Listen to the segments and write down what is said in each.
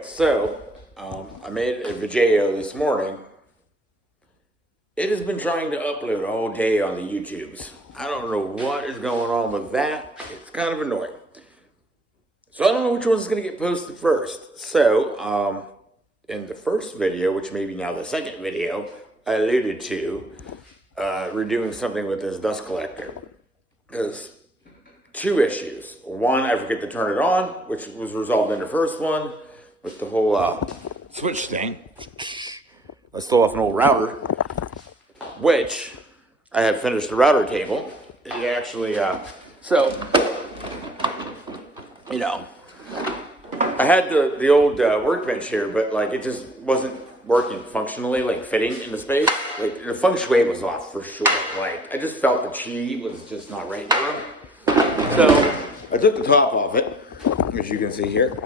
Alright, so I made a video this morning. It has been trying to upload all day on the YouTubes. I don't know what is going on with that. It's kind of annoying. So I don't know which one's going to get posted first. So, in the first video, which may be now the second video, I alluded to we're doing something with this dust collector. There's two issues. One, I forget to turn it on, which was resolved in the first one with the whole switch thing. I stole off an old router, which I have finished the router table. It actually, I had the old workbench here, but like it just wasn't working functionally, like fitting in the space. Like the feng shui was off for sure. Like I just felt the chi was just not right in the room. So I took the top off it, as you can see here.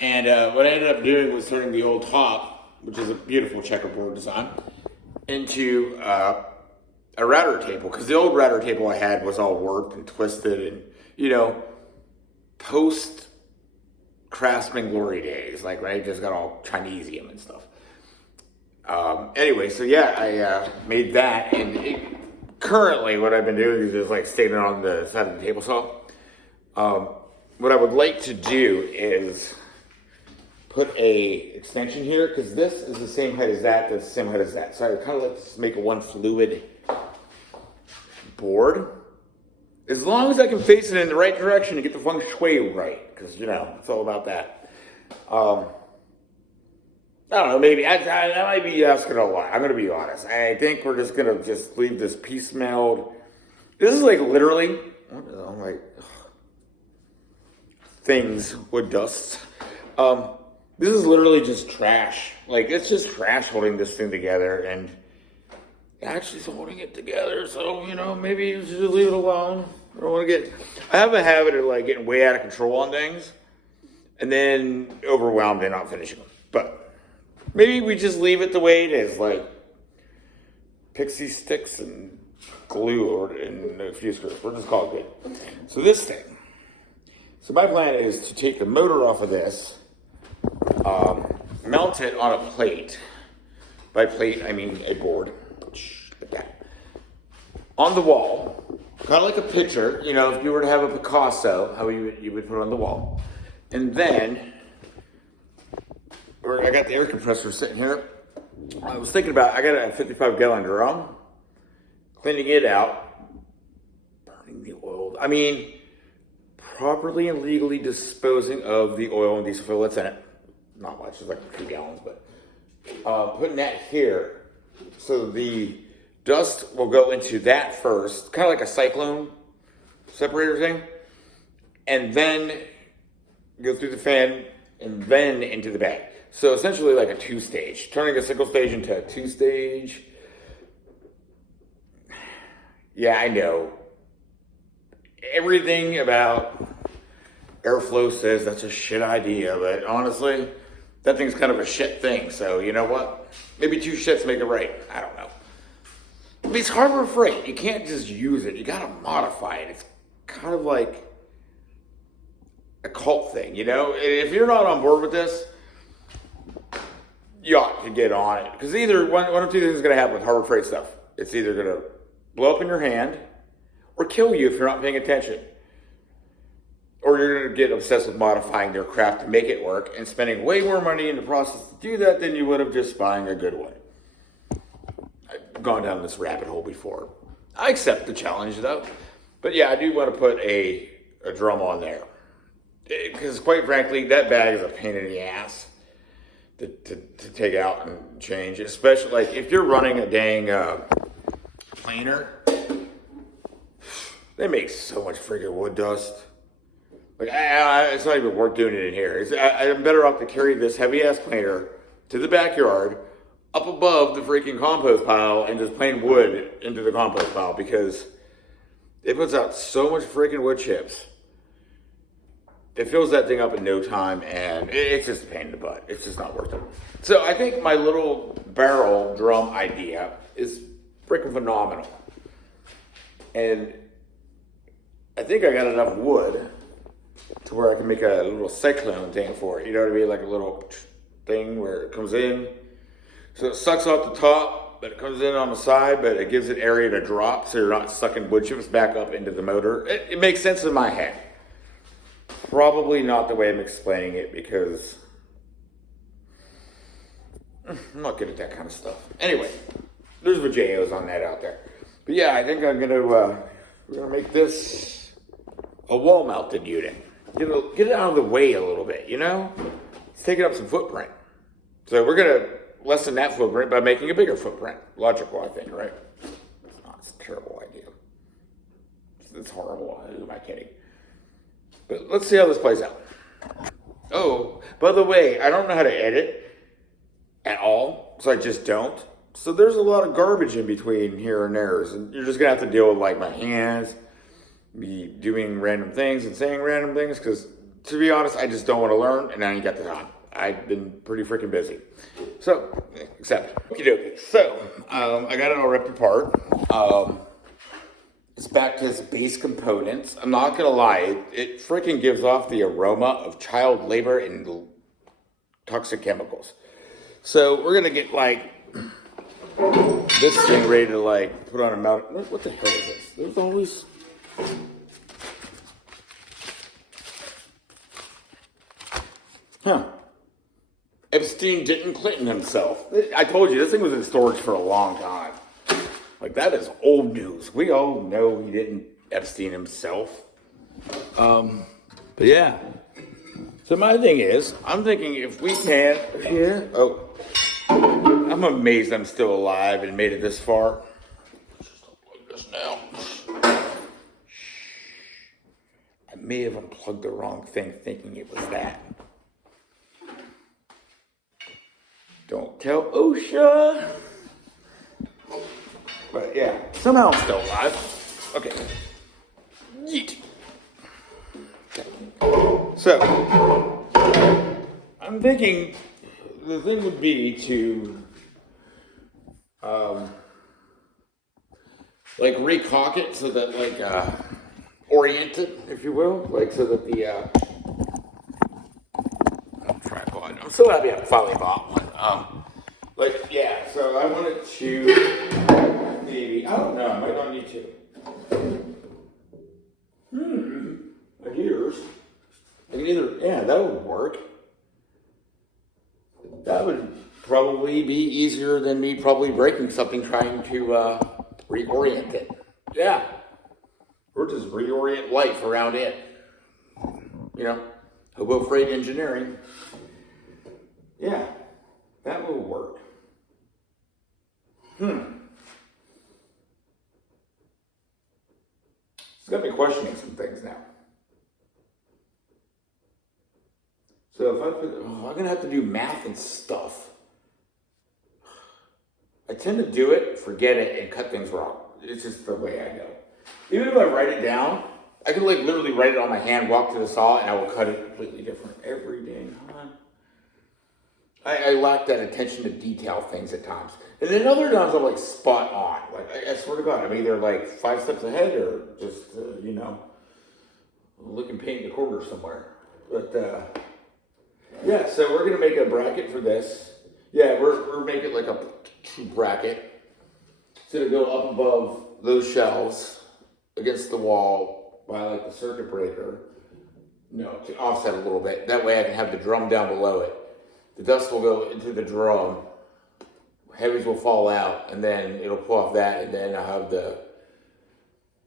And what I ended up doing was turning the old top, which is a beautiful checkerboard design, into a router table. Because the old router table I had was all warped and twisted and, post Craftsman glory days. Like, right, just got all Chinesium and stuff. Anyway, so yeah, I made that. And currently what I've been doing is just like standing on the side of the table saw. What I would like to do is put a extension here, because this is the same height as that, that's the same height as that. So I would kind of like to make a one fluid board. As long as I can face it in the right direction and get the feng shui right, because, it's all about that. I don't know, maybe, I might be asking a lot. I'm going to be honest. I think we're just going to just leave this piecemealed. This is like literally, things, wood dust. This is literally just trash. Like, it's just trash holding this thing together, and actually it's holding it together, so, maybe you should just leave it alone. I have a habit of, like, getting way out of control on things, and then overwhelmed and not finishing them. But maybe we just leave it the way it is, like pixie sticks and glue and a few screws. We're just call it good. So this thing. So my plan is to take the motor off of this, mount it on a plate. By plate, I mean a board. Like that. On the wall. Kind of like a picture, if you were to have a Picasso, how you would put it on the wall. And then, I got the air compressor sitting here. I was thinking about, I got a 55-gallon drum. Cleaning it out. Burning the oil. Properly and legally disposing of the oil and diesel fuel that's in it. Not much, it's like 2 gallons, but putting that here so the dust will go into that first, kind of like a cyclone separator thing, and then go through the fan and then into the bag. So essentially like a 2-stage, turning a single stage into a 2-stage. Yeah, I know. Everything about airflow says that's a shit idea, but honestly, that thing's kind of a shit thing. So you know what? Maybe 2 shits make it right. I don't know. It's Harbor Freight. You can't just use it. You gotta modify it. It's kind of like a cult thing, If you're not on board with this, you ought to get on it. Because either one of 2 things is gonna happen with Harbor Freight stuff. It's either gonna blow up in your hand or kill you if you're not paying attention. Or you're going to get obsessed with modifying their craft to make it work and spending way more money in the process to do that than you would have just buying a good one. I've gone down this rabbit hole before. I accept the challenge though. But yeah, I do want to put a drum on there. Because quite frankly, that bag is a pain in the ass to take out and change. Especially like if you're running a dang planer. They make so much freaking wood dust. Like, it's not even worth doing it in here. I'm better off to carry this heavy-ass planer to the backyard, up above the freaking compost pile, and just plain wood into the compost pile, because it puts out so much freaking wood chips. It fills that thing up in no time, and it's just a pain in the butt. It's just not worth it. So I think my little barrel drum idea is freaking phenomenal. And I think I got enough wood to where I can make a little cyclone thing for it. You know what I mean? Like a little thing where it comes in. So it sucks off the top, but it comes in on the side, but it gives it area to drop so you're not sucking wood chips back up into the motor. It makes sense in my head. Probably not the way I'm explaining it because I'm not good at that kind of stuff. Anyway, there's Vajayos on that out there. But yeah, I think I'm we're gonna make this a wall mounted unit. Get it out of the way a little bit, you know? It's taking up some footprint. So we're gonna lessen that footprint by making a bigger footprint. Logical, I think, right? It's a terrible idea. It's horrible. Who am I kidding? But let's see how this plays out. Oh, by the way, I don't know how to edit at all, so I just don't. So there's a lot of garbage in between here and there, and you're just gonna have to deal with like my hands, me doing random things and saying random things, because to be honest, I just don't want to learn, and I ain't got the time. I've been pretty freaking busy. So, okie dokie. So, I got it all ripped apart. It's back to its base components. I'm not gonna lie, it freaking gives off the aroma of child labor and toxic chemicals. So we're gonna get like this thing ready to like put on a mount. What the hell is this? There's always. Huh. Epstein didn't Clinton himself. I told you, this thing was in storage for a long time. Like, that is old news. We all know he didn't Epstein himself. But yeah. So my thing is, I'm thinking if we can, here, I'm amazed I'm still alive and made it this far. Let's just unplug this now. I may have unplugged the wrong thing thinking it was that. Don't tell OSHA. But yeah, somehow I'm still alive. Okay. Yeet. Okay. So, I'm thinking the thing would be to, like recock it so that like, orient it, if you will. Like so that the, tripod. I'm so happy I finally bought one. Like, yeah, so I wanted to, maybe, I don't know, I might not need to. Ideas. I can either, yeah, that would work. That would probably be easier than me probably breaking something trying to reorient it. Yeah. Or just reorient life around it. You know, hobo freight engineering. Yeah, that will work. It's got me questioning some things now. So if I put, I'm gonna have to do math and stuff. I tend to do it, forget it, and cut things wrong. It's just the way I go. Even if I write it down, I can like literally write it on my hand, walk to the saw, and I will cut it completely different every dang time. I lack that attention to detail things at times. And then other times I'm like spot on. Like, I swear to God, I'm either like 5 steps ahead or just, you know, looking paint in the corner somewhere. But, yeah, so we're going to make a bracket for this. Yeah, we're making like a bracket. So to go up above those shelves against the wall by like the circuit breaker. No, to offset a little bit. That way I can have the drum down below it. The dust will go into the drum, heavies will fall out, and then it'll pull off that, and then I'll have the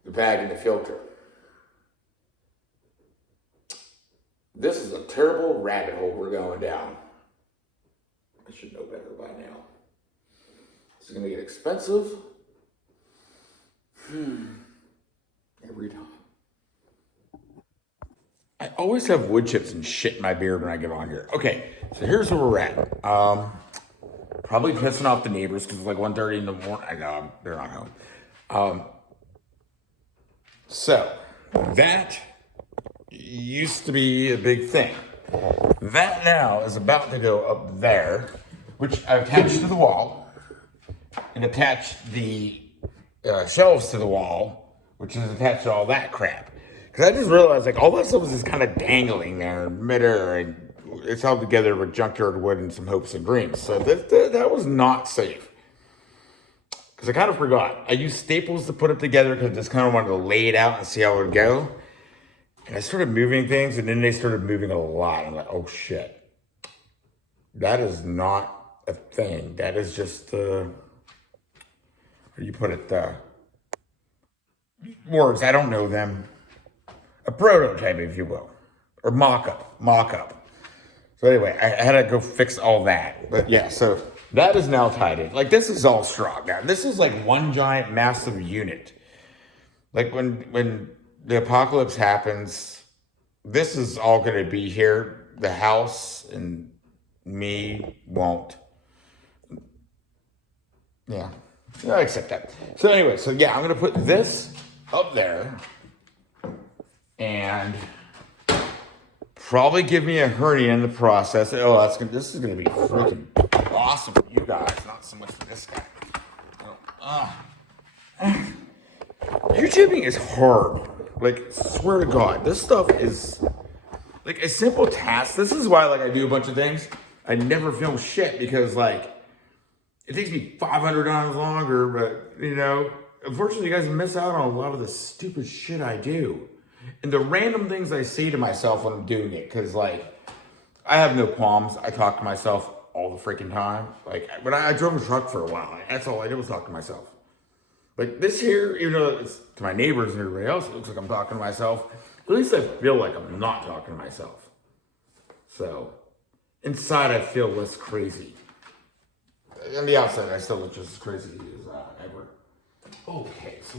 bag and the filter. This is a terrible rabbit hole we're going down. I should know better by now. This is going to get expensive. Every time. I always have wood chips and shit in my beard when I get on here. Okay, so here's where we're at. Probably pissing off the neighbors because it's like 1:30 in the morning. I know, they're not home. So, that used to be a big thing. That now is about to go up there, which I've attached to the wall, and attached the shelves to the wall, which is attached to all that crap. Because I just realized, like, all that stuff was just kind of dangling there in midair, and it's held together with junkyard wood and some hopes and dreams. So that was not safe. Because I kind of forgot. I used staples to put it together because I just kind of wanted to lay it out and see how it would go. And I started moving things, and then they started moving a lot. I'm like, oh, shit. That is not a thing. That is just, how do you put it, words, I don't know them. A prototype, if you will. Or mock-up. So anyway, I had to go fix all that. But yeah, so that is now tied in. Like, this is all strong now. This is like one giant, massive unit. Like, when the apocalypse happens, this is all going to be here. The house and me won't. Yeah, I accept that. So anyway, so yeah, I'm going to put this up there. And probably give me a hernia in the process. Oh, this is gonna be freaking awesome for you guys, not so much for this guy. YouTubing is hard. Like, swear to God, this stuff is like a simple task. This is why, like, I do a bunch of things. I never film shit because, like, it takes me 500 times longer. But unfortunately, you guys miss out on a lot of the stupid shit I do. And the random things I say to myself when I'm doing it, because, like, I have no qualms. I talk to myself all the freaking time. Like, when I drove a truck for a while, that's all I did was talk to myself. Like, this here, even though it's to my neighbors and everybody else, it looks like I'm talking to myself. At least I feel like I'm not talking to myself. So, inside I feel less crazy. On the outside, I still look just as crazy as ever. Okay, so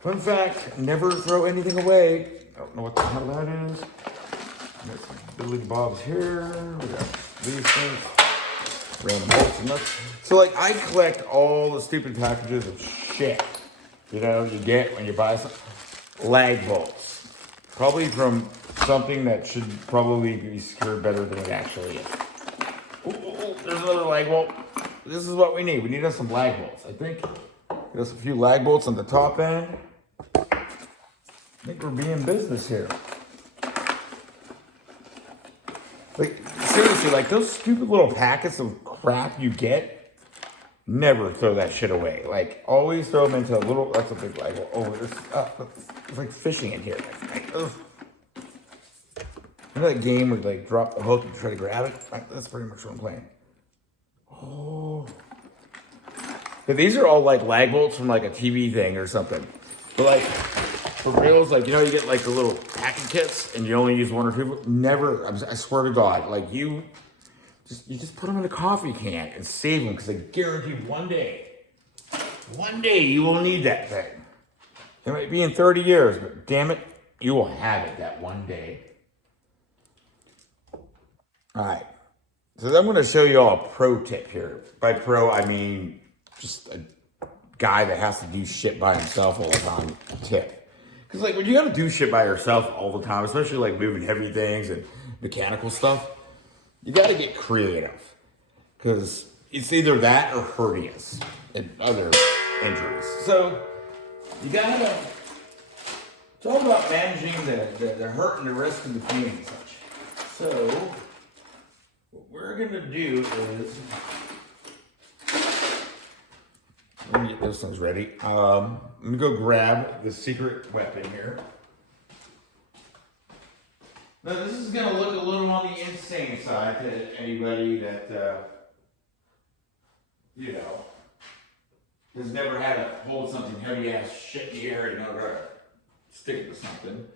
fun fact, never throw anything away. I don't know what the hell that is. Got some Billy Bob's here. We got these things. Random bolts and nuts. So, like, I collect all the stupid packages of shit, you get when you buy some lag bolts. Probably from something that should probably be secured better than it actually is. Ooh, there's another lag bolt. This is what we need. We need us some lag bolts. I think there's a few lag bolts on the top end. I think we're being business here. Like, seriously, like, those stupid little packets of crap you get, never throw that shit away. Like, always throw them into a little, that's a big lag bolt. Oh, it's like fishing in here. Remember that game where you, like, drop the hook and try to grab it? Like, that's pretty much what I'm playing. Oh. But these are all, like, lag bolts from, like, a TV thing or something. But, like, for reals, like, you get, like, the little packing kits and you only use one or two. Never, I swear to God, like, you just put them in a coffee can and save them, because I guarantee one day you will need that thing. It might be in 30 years, but damn it, you will have it that one day. All right, so I'm going to show you all a pro tip here. By pro, I mean just a guy that has to do shit by himself all the time tip. Because, like, when you got to do shit by yourself all the time, especially, like, moving heavy things and mechanical stuff, you got to get creative. Because it's either that or hernias and other injuries. So, you got to, it's all about managing the hurt and the risk and the pain and such. So, what we're going to do is, let me get those things ready. I'm going to go grab the secret weapon here. Now, this is going to look a little on the insane side to anybody that, has never had to hold something heavy-ass shit in the air and stick it to something.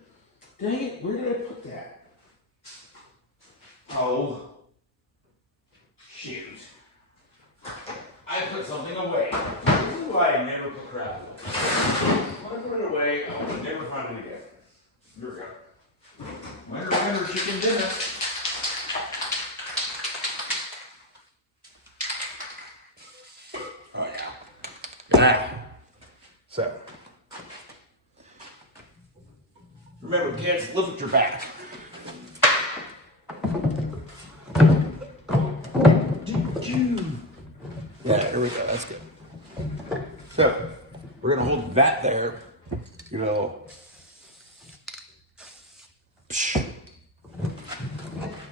Dang it, where did I put that? Oh, shoot. I put something away. This is why I never put crap away. When I put it away, I will never find it again. Here we go. Winter chicken dinner. Oh, yeah. All right. So, remember, kids, live with your back. Yeah, here we go. That's good. So, we're going to hold that there,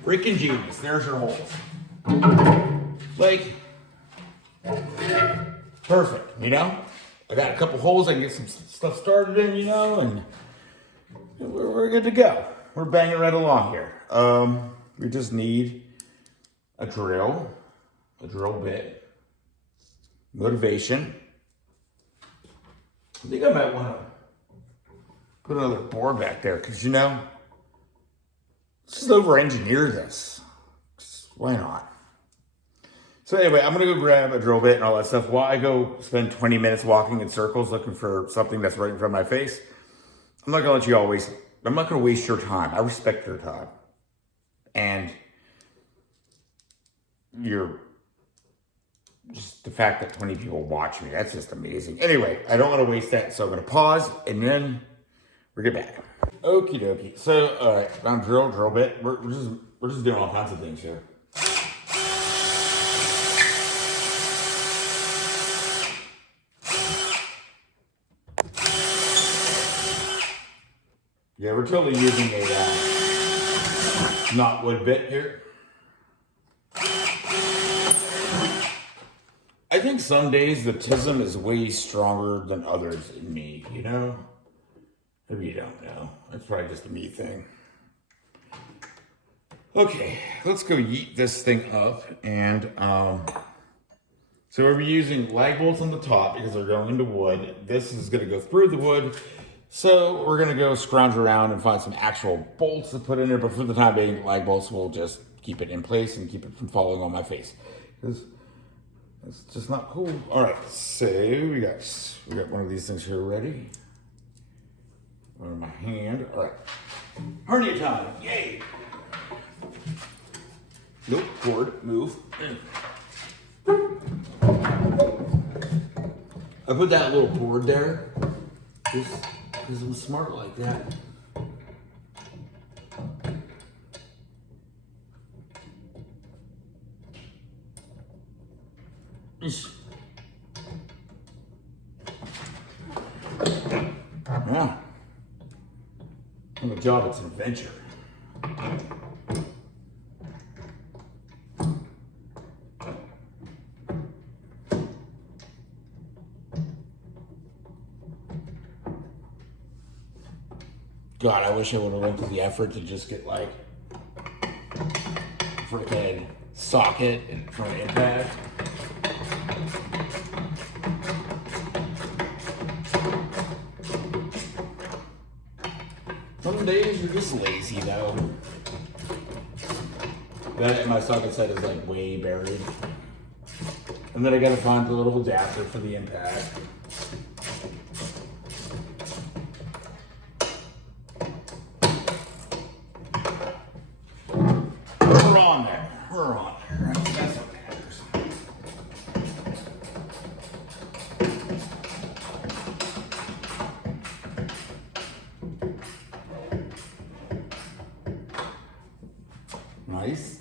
Freaking genius. There's your holes. Like, perfect, you know? I got a couple holes I can get some stuff started in, you know, and we're good to go. We're banging right along here. We just need a drill bit, motivation. I think I might want to put another board back there because, you know, let's just over-engineer this. Why not? So anyway, I'm going to go grab a drill bit and all that stuff while I go spend 20 minutes walking in circles looking for something that's right in front of my face. I'm not going to let you all waste, I'm not going to waste your time. I respect your time. And just the fact that 20 people watch me, that's just amazing. Anyway, I don't want to waste that, so I'm going to pause and then we'll get back. Okie dokie. So, all right, I'm drill bit. We're just doing all kinds of things here. Yeah, we're totally using a not wood bit here. I think some days the TISM is way stronger than others in me, you know? Maybe you don't know. That's probably just a me thing. Okay, let's go yeet this thing up. And so we're using lag bolts on the top because they're going into wood. This is gonna go through the wood. So we're gonna go scrounge around and find some actual bolts to put in there, but for the time being, lag bolts will just keep it in place and keep it from falling on my face. Because it's just not cool. All right, so we got one of these things here ready. One in my hand. All right, hernia time, yay. Nope, cord, move. I put that little board there because I'm smart like that. Yeah. On the job, it's an adventure. God, I wish I would have went to the effort to just get like freaking socket in front of impact. Some days you're just lazy though. That my socket set is like way buried. And then I gotta find the little adapter for the impact. We're on there. That's what matters.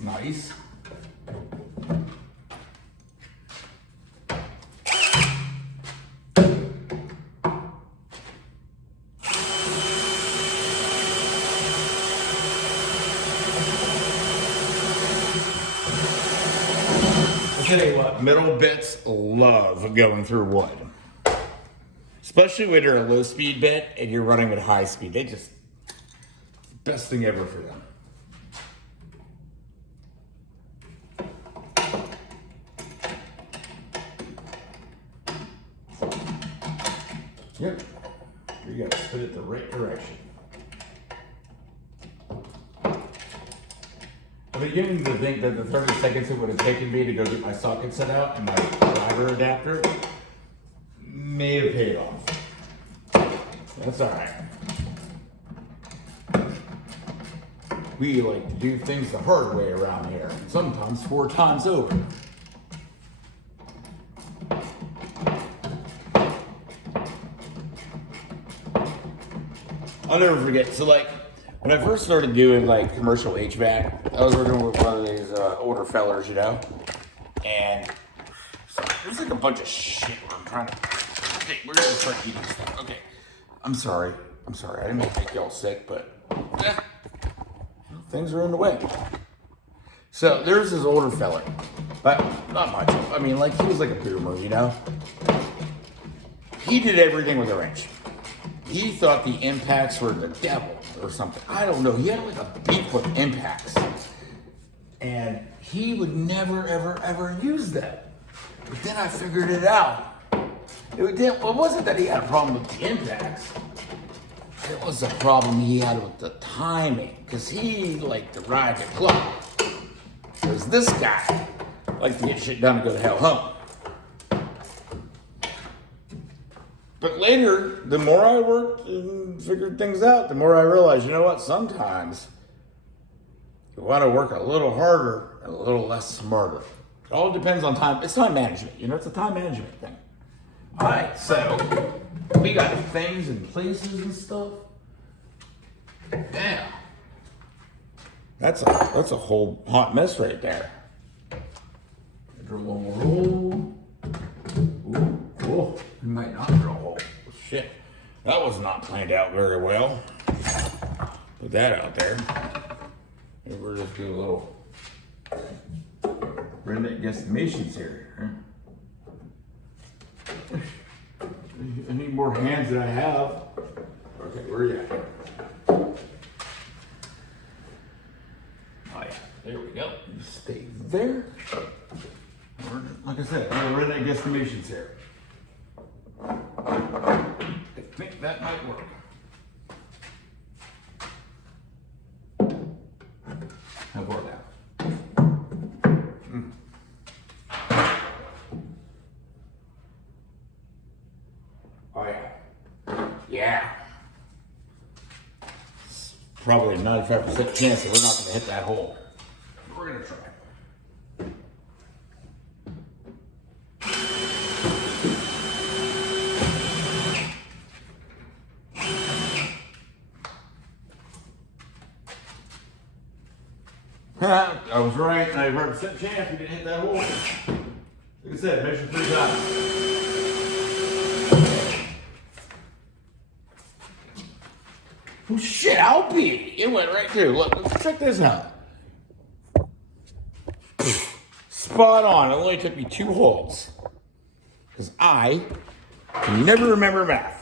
Nice. I'll tell you what, middle bits love going through wood. Especially when you're a low speed bit and you're running at high speed. They just, best thing ever for them. Yep, you gotta put it the right direction. I'm beginning to think that the 30 seconds it would have taken me to go get my socket set out and my driver adapter may have paid off. That's all right. We like to do things the hard way around here, sometimes 4 times over. I'll never forget. So like, when I first started doing like commercial HVAC, I was working with one of these older fellers, you know, and so there's like a bunch of shit where I'm trying to. Okay, we're gonna start eating stuff. Okay, I'm sorry. I didn't mean to make y'all sick, but things are in the way. So there's this older fella, but not much. I mean, like he was like a boomer, you know. He did everything with a wrench. He thought the impacts were the devil or something. I don't know. He had like a beef with impacts, and he would never, ever, ever use that. But then I figured it out. It wasn't that he had a problem with the impacts. It was a problem he had with the timing, because he liked to ride the clock. Whereas this guy liked to get shit done and go to hell home. But later, the more I worked and figured things out, the more I realized, you know what, sometimes you want to work a little harder and a little less smarter. It all depends on time. It's time management, you know, it's a time management thing. All right, so we got things and places and stuff. Damn. That's a whole hot mess right there. Drill one more hole. Ooh, we might not drill a hole. Shit, that was not planned out very well. Put that out there. Maybe we'll just do a little redneck guesstimations here. I need more hands than I have. Okay, where are you at? Oh yeah, there we go. Stay there. Like I said, I'm gonna redneck guesstimations here. I think that might work. How far down? Oh yeah. Yeah. It's probably a 95% chance that we're not gonna hit that hole. We're gonna try. I was right, 95% chance we didn't hit that hole. Like I said, measure 3 times. Oh shit, I'll be. It went right through. Look, let's check this out. Spot on. It only took me 2 holes. Because I can never remember math.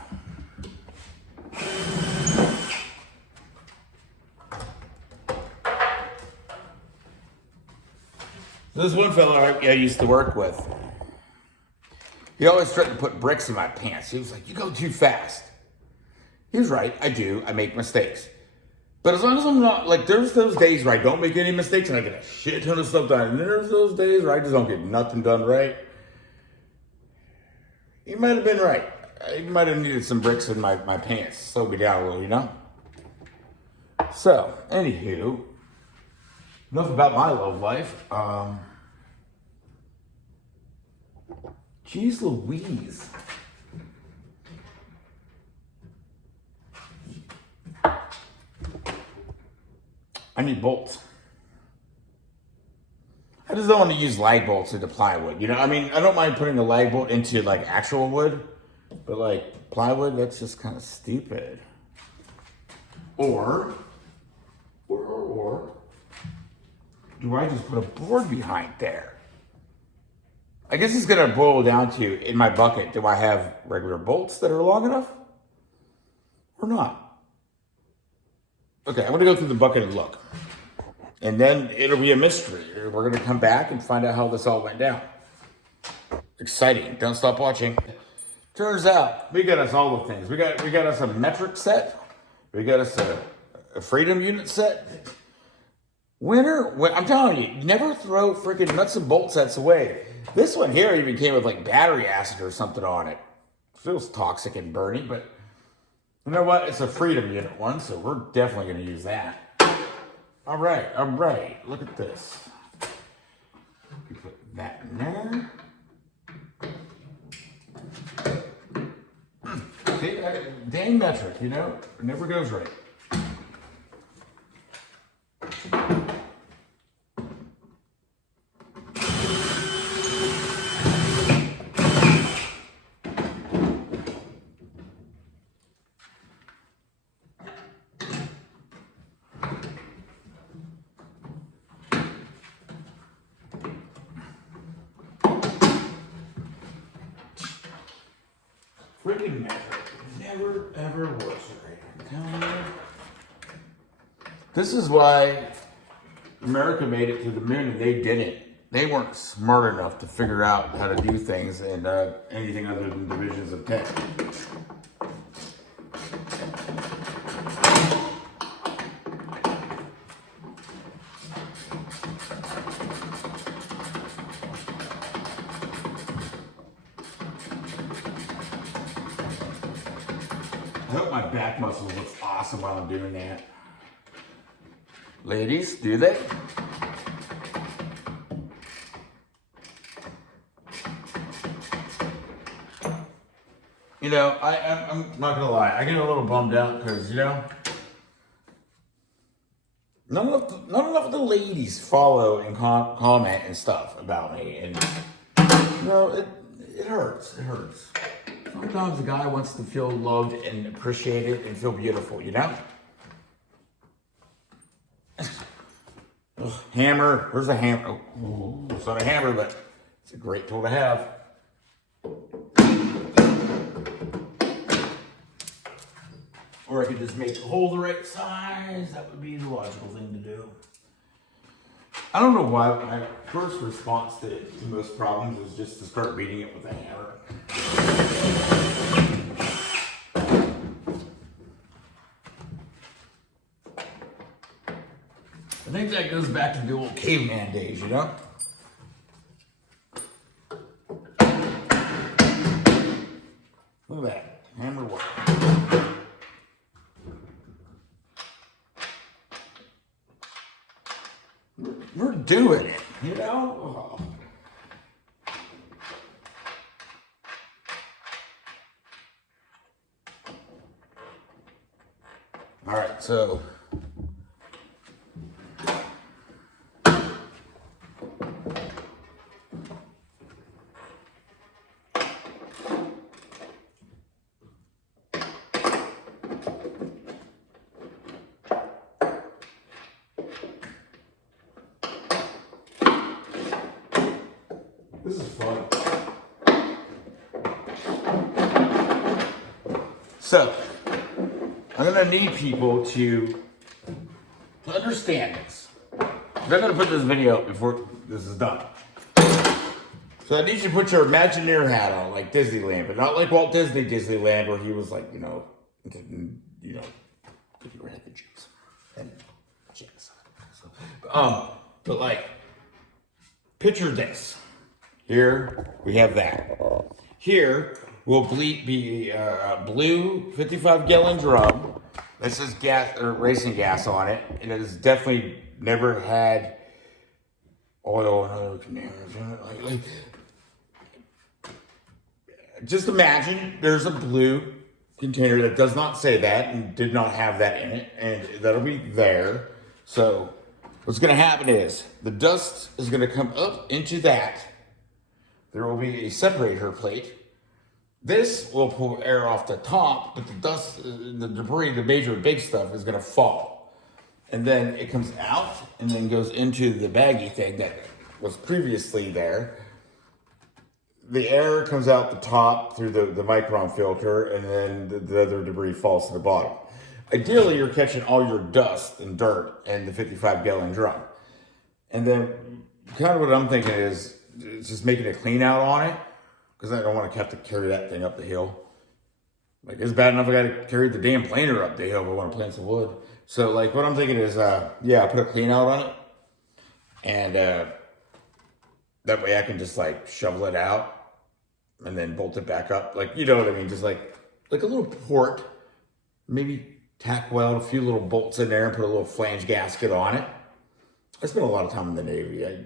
This one fellow I used to work with, he always tried to put bricks in my pants. He was like, you go too fast. He was right, I do. I make mistakes. But as long as I'm not, like, there's those days where I don't make any mistakes and I get a shit ton of stuff done. And there's those days where I just don't get nothing done right. He might have been right. He might have needed some bricks in my pants. Slow me down a little, you know? So, anywho, enough about my love life. Jeez Louise. I need bolts. I just don't want to use lag bolts into plywood. You know, I mean, I don't mind putting a lag bolt into like actual wood, but like plywood, that's just kind of stupid. Or do I just put a board behind there? I guess it's gonna boil down to, in my bucket, do I have regular bolts that are long enough or not? Okay, I'm gonna go through the bucket and look. And then it'll be a mystery. We're gonna come back and find out how this all went down. Exciting, don't stop watching. Turns out, we got us all the things. We got us a metric set. We got us a Freedom unit set. I'm telling you, never throw freaking nuts and bolt sets away. This one here even came with like battery acid or something on it. Feels toxic and burny, but you know what? It's a Freedom unit one, so we're definitely going to use that. All right. Look at this. We put that in there. See, dang metric, you know, it never goes right. freaking never. Never, ever works right. I'm telling you. This is why America made it to the moon and they didn't. They weren't smart enough to figure out how to do things in anything other than divisions of 10. I hope my back muscle looks awesome while I'm doing that. Ladies, do they? You know, I'm not gonna lie, I get a little bummed out because, you know, none of the ladies follow and comment and stuff about me, and you know, it hurts. It hurts. Sometimes a guy wants to feel loved and appreciated and feel beautiful, you know? Ugh, hammer. Where's the hammer? Oh, it's not a hammer, but it's a great tool to have. Or I could just make the hole the right size. That would be the logical thing to do. I don't know why my first response to most problems is just to start beating it with a hammer. I think that goes back to the old caveman days, you know? Look at that. Hammer work. We're doing it, you know? Oh. All right, so this is fun. So, I'm gonna need people to understand this. I'm gonna put this video up before this is done. So I need you to put your Imagineer hat on, like Disneyland, but not like Walt Disney Disneyland, where he was like, you know, getting rid of the Jews and genocide. So, but like, picture this. Here we have that. Here will be a blue 55-gallon drum. This is gas or racing gas on it, and it has definitely never had oil and other contaminants in it. Just imagine there's a blue container that does not say that and did not have that in it, and that'll be there. So what's going to happen is the dust is going to come up into that. There will be a separator plate. This will pull air off the top, but the dust, the debris, the major big stuff is going to fall. And then it comes out and then goes into the baggy thing that was previously there. The air comes out the top through the micron filter, and then the other debris falls to the bottom. Ideally, you're catching all your dust and dirt in the 55-gallon drum. And then kind of what I'm thinking is just making a clean out on it, because I don't want to have to carry that thing up the hill. Like, it's bad enough I got to carry the damn planer up the hill if I want to plant some wood. So, like, what I'm thinking is, yeah, put a clean out on it, and that way I can just, like, shovel it out and then bolt it back up. Like, you know what I mean? Just like a little port, maybe tack weld a few little bolts in there and put a little flange gasket on it. I spent a lot of time in the Navy. I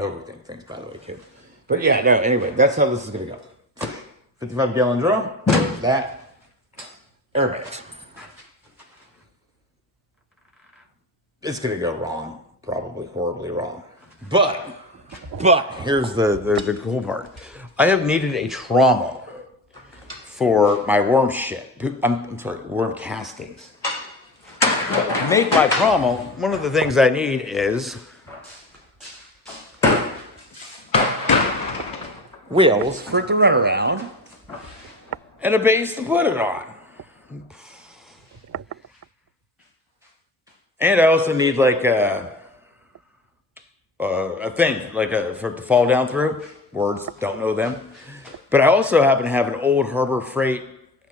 overthink things, by the way, kid. But yeah, no, anyway, that's how this is going to go. 55-gallon drum, that, airbags. It's going to go wrong, probably horribly wrong. But here's the cool part. I have needed a trauma for my worm shit. I'm sorry, worm castings. To make my trauma, one of the things I need is wheels for it to run around. and a base to put it on. And I also need like a thing, like for it to fall down through. Words, don't know them. But I also happen to have an old Harbor Freight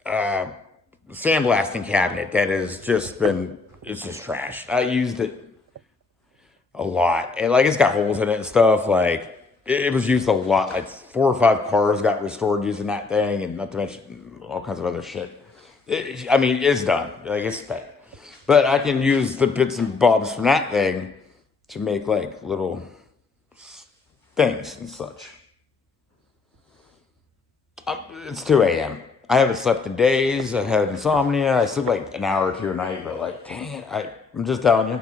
sandblasting cabinet that has just been, it's just trash. I used it a lot. And like it's got holes in it and stuff. Like it was used a lot. Like 4 or 5 cars got restored using that thing, and not to mention all kinds of other shit. I mean, it's done. Like it's spent. But I can use the bits and bobs from that thing to make like little things and such. It's 2 a.m. I haven't slept in days. I've had insomnia. I sleep like an hour or 2 a night, but like, dang it, I'm just telling you.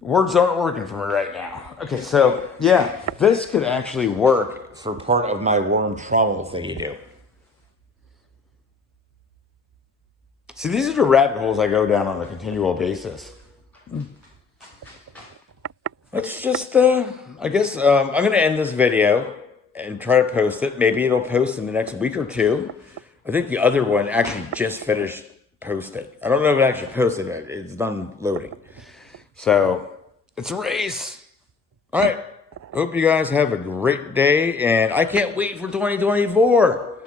Words aren't working for me right now. Okay, so yeah, this could actually work for part of my worm trauma thing you do. See, these are the rabbit holes I go down on a continual basis. Let's just, I guess I'm going to end this video and try to post it. Maybe it'll post in the next week or 2. I think the other one actually just finished posting. I don't know if it actually posted it. It's done loading. So, it's a race. All right. Hope you guys have a great day. And I can't wait for 2024.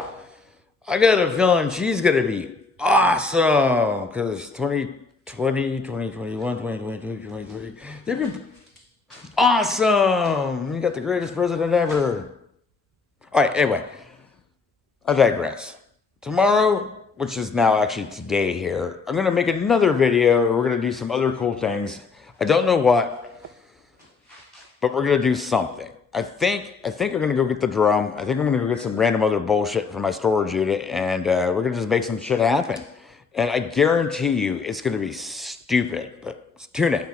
I got a feeling she's going to be awesome. Because 2020, 2021, 2022, 2023, they've been awesome. You got the greatest president ever. All right, anyway, I digress. Tomorrow, which is now actually today here, I'm going to make another video. We're going to do some other cool things. I don't know what, but we're going to do something. I think I'm going to go get the drum. I think I'm going to go get some random other bullshit from my storage unit, and we're going to just make some shit happen. And I guarantee you it's going to be stupid, but tune in.